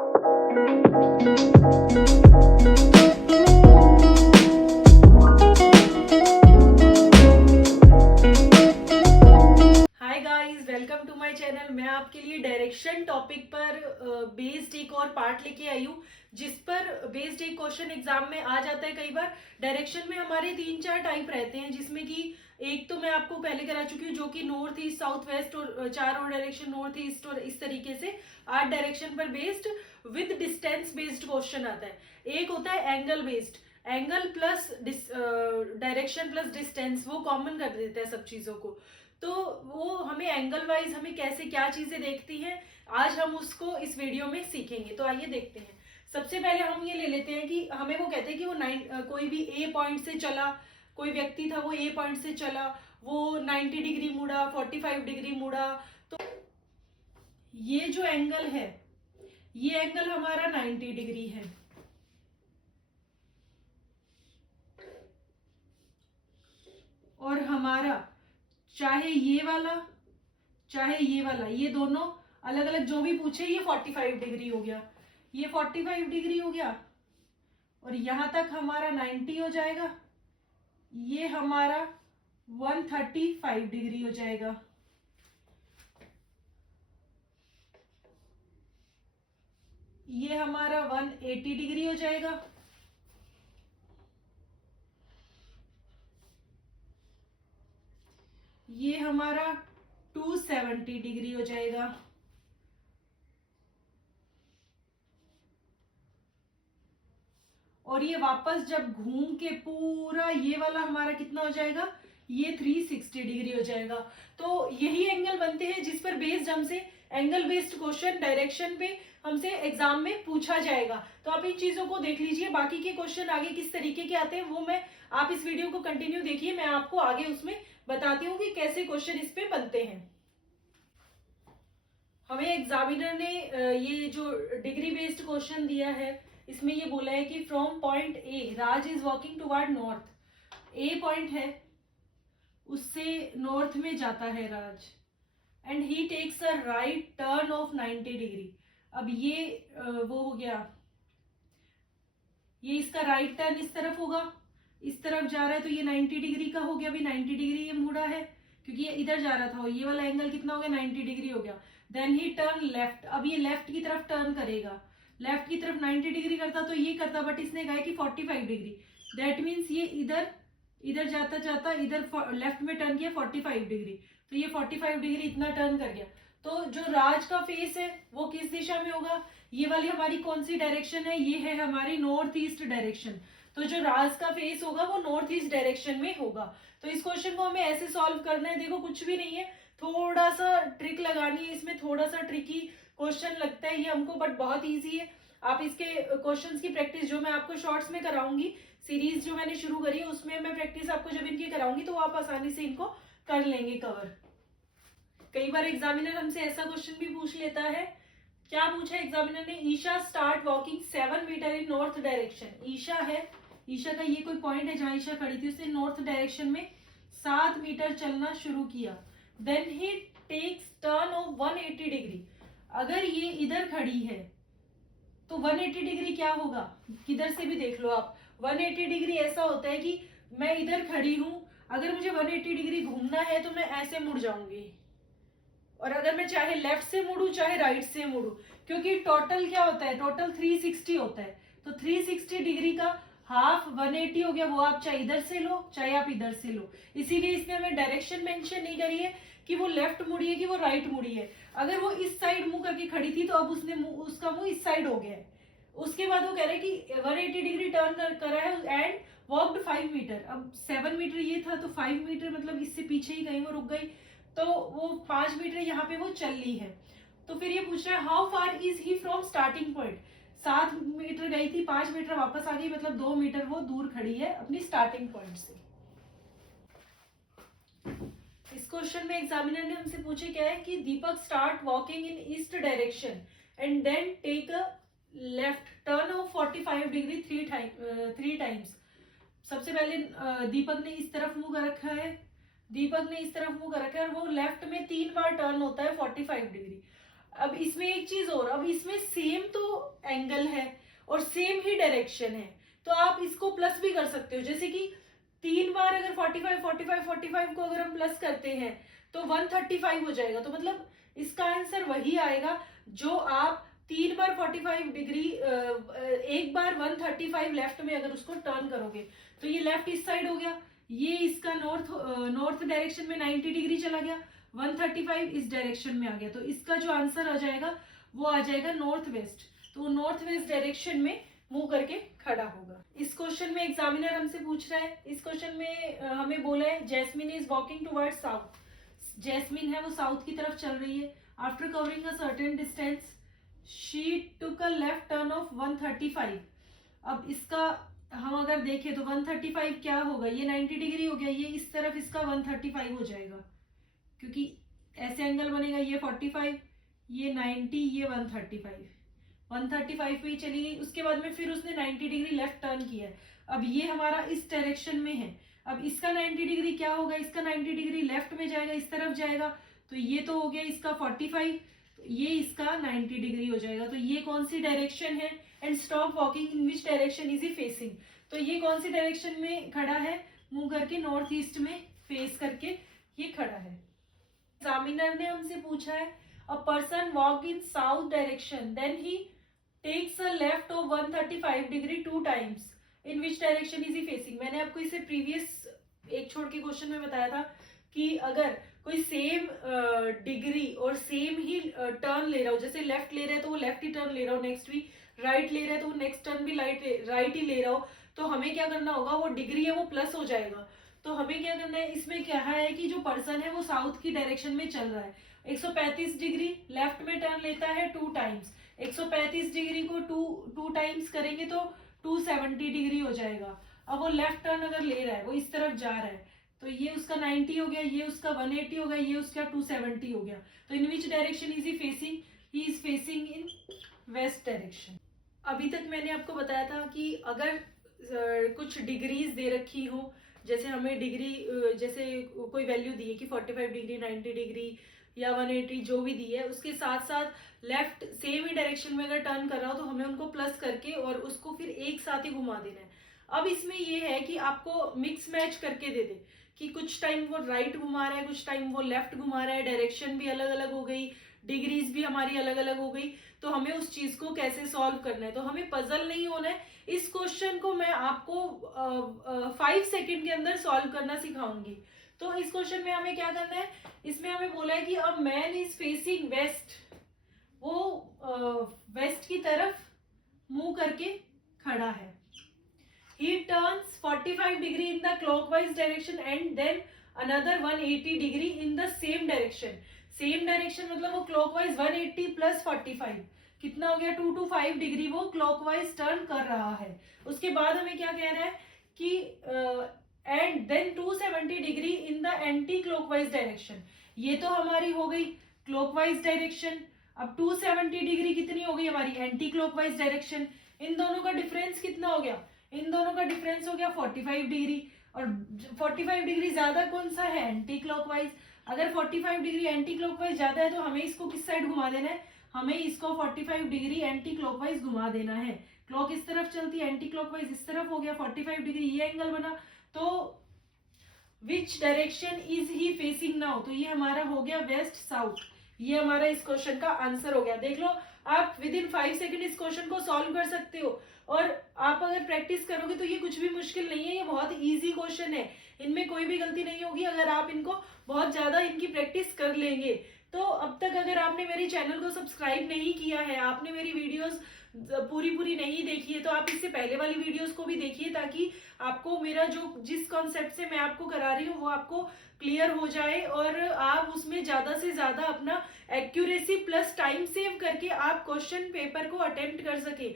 Hi guys, welcome to my channel. मैं आपके लिए डायरेक्शन टॉपिक पर बेस्ड एक और पार्ट लेके आई हूँ, जिस पर बेस्ड एक क्वेश्चन एग्जाम में आ जाता है। कई बार डायरेक्शन में हमारे 3-4 टाइप रहते हैं, जिसमें कि एक तो मैं आपको पहले करा चुकी हूँ, जो कि नॉर्थ ईस्ट, साउथ वेस्ट, और 4 और डायरेक्शन नॉर्थ ईस्ट, और इस तरीके से 8 डायरेक्शन पर based with distance based question आता है। एक होता है angle based, angle plus direction plus distance, वो कॉमन कर देता है सब चीजों को। तो वो हमें एंगल वाइज हमें कैसे क्या चीजें देखती हैं, आज हम उसको इस वीडियो में सीखेंगे। तो आइए देखते हैं। सबसे पहले हम ये ले लेते हैं कि हमें वो कहते हैं कि वो कोई भी ए पॉइंट से चला, कोई व्यक्ति था वो ए पॉइंट से चला, वो 90 डिग्री मुड़ा, 45 डिग्री मुड़ा। तो ये जो एंगल है, ये एंगल हमारा 90 डिग्री है। और हमारा चाहे ये वाला चाहे ये वाला, ये दोनों अलग अलग जो भी पूछे, ये 45 डिग्री हो गया, ये 45 डिग्री हो गया, और यहां तक हमारा 90 हो जाएगा, ये हमारा 135 डिग्री हो जाएगा। ये हमारा 180 डिग्री हो जाएगा। ये हमारा 270 डिग्री हो जाएगा। और ये वापस जब घूम के पूरा ये वाला हमारा कितना हो जाएगा, ये 360 डिग्री हो जाएगा। तो यही एंगल बनते हैं जिस पर बेस्ड हमसे एंगल बेस्ड क्वेश्चन डायरेक्शन पे हमसे एग्जाम में पूछा जाएगा। तो आप इन चीजों को देख लीजिए। बाकी के क्वेश्चन आगे किस तरीके के आते हैं वो आप इस वीडियो को कंटिन्यू देखिए, मैं आपको आगे उसमें बताती हूँ कि कैसे क्वेश्चन इस पे बनते हैं। हमें एग्जामिनर ने ये जो डिग्री बेस्ड क्वेश्चन दिया है, इसमें ये बोला है कि from point A Raj is walking toward north. A point है, उससे नॉर्थ में जाता है Raj, and he takes a right turn of 90 degree. अब ये वो हो गया, ये इसका राइट टर्न इस तरफ होगा, इस तरफ जा रहा है, तो ये 90 डिग्री का हो गया। अभी 90 डिग्री ये मुड़ा है क्योंकि ये इधर जा रहा था, ये वाला एंगल कितना हो गया, 90 डिग्री हो गया। देन ही टर्न लेफ्ट, अब ये लेफ्ट की तरफ टर्न करेगा। लेफ्ट की तरफ 90 डिग्री करता तो ये करता, बट इसने कहा कि 45 डिग्री। दैट मीन्स ये इधर इधर जाता जाता इधर लेफ्ट में टर्न किया 45 डिग्री, तो ये 45 डिग्री इतना टर्न कर गया। तो जो राज का फेस है वो किस दिशा में होगा, ये वाली हमारी कौन सी डायरेक्शन है, ये है हमारी नॉर्थ ईस्ट डायरेक्शन। तो जो राज का फेस होगा वो नॉर्थ ईस्ट डायरेक्शन में होगा। तो इस क्वेश्चन को हमें ऐसे सॉल्व करना है। देखो कुछ भी नहीं है, थोड़ा सा ट्रिक लगानी है इसमें, थोड़ा सा ट्रिकी क्वेश्चन लगता है ये हमको, बट बहुत ईजी है। आप इसके क्वेश्चंस की प्रैक्टिस जो मैं आपको शॉर्ट्स में कराऊंगी, सीरीज जो मैंने शुरू करी है उसमें मैं प्रैक्टिस आपको जब इनकी कराऊंगी तो आप आसानी से इनको कर लेंगे कवर। कई बार एग्जामिनर हमसे ऐसा क्वेश्चन भी पूछ लेता है। क्या पूछा एग्जामिनर ने, ईशा स्टार्ट वॉकिंग 7 मीटर इन नॉर्थ डायरेक्शन। ईशा है, ईशा का ये कोई पॉइंट है जहां ईशा खड़ी थी, उसने नॉर्थ डायरेक्शन में 7 मीटर चलना शुरू किया। Then he takes turn of 180 degree. अगर ये इधर खड़ी है तो 180 डिग्री क्या होगा, किधर से भी देख लो आप। 180 डिग्री ऐसा होता है कि मैं इधर खड़ी हूं, अगर मुझे 180 डिग्री घूमना है तो मैं ऐसे मुड़ जाऊंगी, और अगर मैं चाहे लेफ्ट से मुड़ू चाहे राइट से मुड़ू, क्योंकि टोटल क्या होता है, टोटल 360 होता है। तो 360 डिग्री का हाफ 180 हो गया, वो आप चाहे इधर से लो चाहे आप इधर से लो। इसीलिए इसने हमें डायरेक्शन मेंशन नहीं करी है कि वो लेफ्ट मुड़ी है कि वो राइट मुड़ी है। अगर वो इस साइड मुंह करके खड़ी थी तो अब उसका मुंह इस साइड हो गया है। उसके बाद वो कह रहे हैं कि 180 डिग्री टर्न करा है एंड वॉक्ड 5 मीटर। अब 7 मीटर ये था तो 5 मीटर मतलब इससे पीछे ही कहीं वो रुक गई, तो वो 5 मीटर यहाँ पे वो चल ली है। तो फिर ये पूछ रहा है how far is he from starting point. 7 meter गई थी, 5 मीटर वापस आ गई, मतलब 2 मीटर वो दूर खड़ी है अपनी स्टार्टिंग पॉइंट से। इस क्वेश्चन में एग्जामिनर ने हमसे पूछे क्या है कि Deepak start walking in east direction and then take a left turn of 45 degree 3 times. सबसे पहले दीपक ने इस तरफ मुंह कर रखा है, और वो लेफ्ट में 3 बार टर्न होता है 45 डिग्री। अब इसमें एक चीज और, अब इसमें सेम तो एंगल है और सेम ही डायरेक्शन है, तो आप इसको प्लस भी कर सकते हो। जैसे कि 3 बार अगर 45 45 45 को अगर हम प्लस करते हैं तो 135 हो जाएगा। तो मतलब इसका आंसर वही आएगा जो आप 3 बार 45 डिग्री, एक बार 135 लेफ्ट में अगर उसको टर्न करोगे। तो ये लेफ्ट इस साइड हो गया, ये इसका नॉर्थ डायरेक्शन में 90 डिग्री चला गया, 135 इस डायरेक्शन में आ गया। तो इसका जो आंसर आ जाएगा वो आ जाएगा नॉर्थ वेस्ट। तो नॉर्थ वेस्ट डायरेक्शन में मूव करके खड़ा होगा। इस क्वेश्चन में एग्जामिनर हमसे पूछ रहा है, इस क्वेश्चन में हमें बोला है Jasmine is walking towards south. Jasmine है वो साउथ की तरफ चल रही है। After covering a certain distance she took a left turn of 135। अब इसका हम अगर देखें तो 135 क्या होगा, ये 90 डिग्री हो गया, ये इस तरफ इसका 135 हो जाएगा, क्योंकि ऐसे एंगल बनेगा, ये 45, ये 90, ये 135, 135 पे ही चली गई। उसके बाद में फिर उसने 90 डिग्री लेफ्ट टर्न किया है। अब ये हमारा इस डायरेक्शन में है, अब इसका 90 डिग्री क्या होगा, इसका 90 डिग्री लेफ्ट में जाएगा, इस तरफ जाएगा। तो ये तो हो गया इसका 45, ये इसका 90 डिग्री हो जाएगा। तो ये कौन सी डायरेक्शन है, and stop walking in which direction is he facing. तो ये कौन सी डायरेक्शन में खड़ा है, मूव करके नॉर्थ ईस्ट में फेस करके ये खड़ा है। एग्जामिनर ने हमसे पूछा है a person walk in south direction then he takes a left of 135 degree 2 times, in which direction is he facing. मैंने आपको इसे प्रीवियस एक छोड़ के क्वेश्चन में बताया था कि अगर कोई सेम डिग्री और सेम ही टर्न ले रहा हो, जैसे लेफ्ट ले रहा है तो वो लेफ्ट ही टर्न ले रहा हो नेक्स्ट वीक, राइट ले रहा है तो वो नेक्स्ट टर्न भी राइट ही ले रहा हो, तो हमें क्या करना होगा, वो डिग्री है वो प्लस हो जाएगा। तो हमें क्या करना है, इसमें क्या है कि जो पर्सन है वो साउथ की डायरेक्शन में चल रहा है, 135 डिग्री लेफ्ट में टर्न लेता है 2 टाइम्स, 135 डिग्री को 2 टाइम्स करेंगे तो 270 डिग्री हो जाएगा। अब वो लेफ्ट टर्न अगर ले रहा है, वो इस तरफ जा रहा है, तो ये उसका 90 हो गया, ये उसका 180 हो गया, ये उसका 270 हो गया। तो in which direction is he facing, he is facing in west direction. अभी तक मैंने आपको बताया था कि अगर कुछ डिग्रीज दे रखी हो, जैसे हमें डिग्री जैसे कोई वैल्यू दी है कि 45 डिग्री, 90 डिग्री या 180 जो भी दी है, उसके साथ साथ लेफ्ट सेम ही डायरेक्शन में अगर टर्न कर रहा हो तो हमें उनको प्लस करके और उसको फिर एक साथ ही घुमा देना है। अब इसमें ये है कि आपको मिक्स मैच करके दे दे कि कुछ टाइम वो राइट घुमा रहा है, कुछ टाइम वो लेफ्ट घुमा रहा है, डायरेक्शन भी अलग अलग हो गई, डिग्रीज भी हमारी अलग अलग हो गई। तो हमें उस चीज को कैसे सॉल्व करना है, तो हमें पजल नहीं होना है। इस क्वेश्चन को मैं आपको 5 सेकेंड के अंदर सॉल्व करना सिखाऊंगी। तो इस क्वेश्चन में हमें क्या करना है, इसमें हमें बोला है कि a man is facing west, वो वेस्ट की तरफ मुंह करके खड़ा है। He turns 45 degree in the clockwise direction and then another 180 degree in the same direction. Same direction मतलब वो clockwise 180 plus 45 कितना हो गया, 225 डिग्री वो क्लॉकवाइज टर्न कर रहा है। उसके बाद हमें क्या कह रहा है कि and then 270 degree in the anti clockwise direction. ये तो हमारी हो गई क्लॉकवाइज डायरेक्शन। अब 270 डिग्री कितनी हो गई हमारी एंटी क्लॉकवाइज डायरेक्शन। इन दोनों का डिफरेंस कितना हो गया, इन दोनों का डिफरेंस हो गया 45 डिग्री, और 45 डिग्री ज्यादा कौन सा है, एंटी क्लॉकवाइज। अगर 45 डिग्री एंटी क्लॉकवाइज ज्यादा है तो हमें इसको किस साइड घुमा देना है, हमें इसको 45 डिग्री एंटी क्लॉकवाइज घुमा देना है। क्लॉक इस तरफ चलती है, एंटी क्लॉकवाइज इस तरफ हो गया, 45 डिग्री ये एंगल बना। तो विच direction is he facing now, तो ये हमारा हो गया वेस्ट साउथ। ये हमारा इस क्वेश्चन का आंसर हो गया। देख लो आप विद इन 5 सेकेंड इस क्वेश्चन को सॉल्व कर सकते हो, और आप अगर प्रैक्टिस करोगे तो ये कुछ भी मुश्किल नहीं है, ये बहुत इजी क्वेश्चन है, इनमें कोई भी गलती नहीं होगी अगर आप इनको बहुत ज्यादा इनकी प्रैक्टिस कर लेंगे। तो अब तक अगर आपने मेरे चैनल को सब्सक्राइब नहीं किया है, आपने मेरी वीडियोस पूरी नहीं देखी है, तो आप इससे पहले वाली वीडियोस को भी देखिए, ताकि आपको मेरा जो जिस कॉन्सेप्ट से मैं आपको करा रही हूँ वो आपको क्लियर हो जाए, और आप उसमें ज्यादा से ज्यादा अपना एक्यूरेसी प्लस टाइम सेव करके आप क्वेश्चन पेपर को अटेम्प्ट कर सके।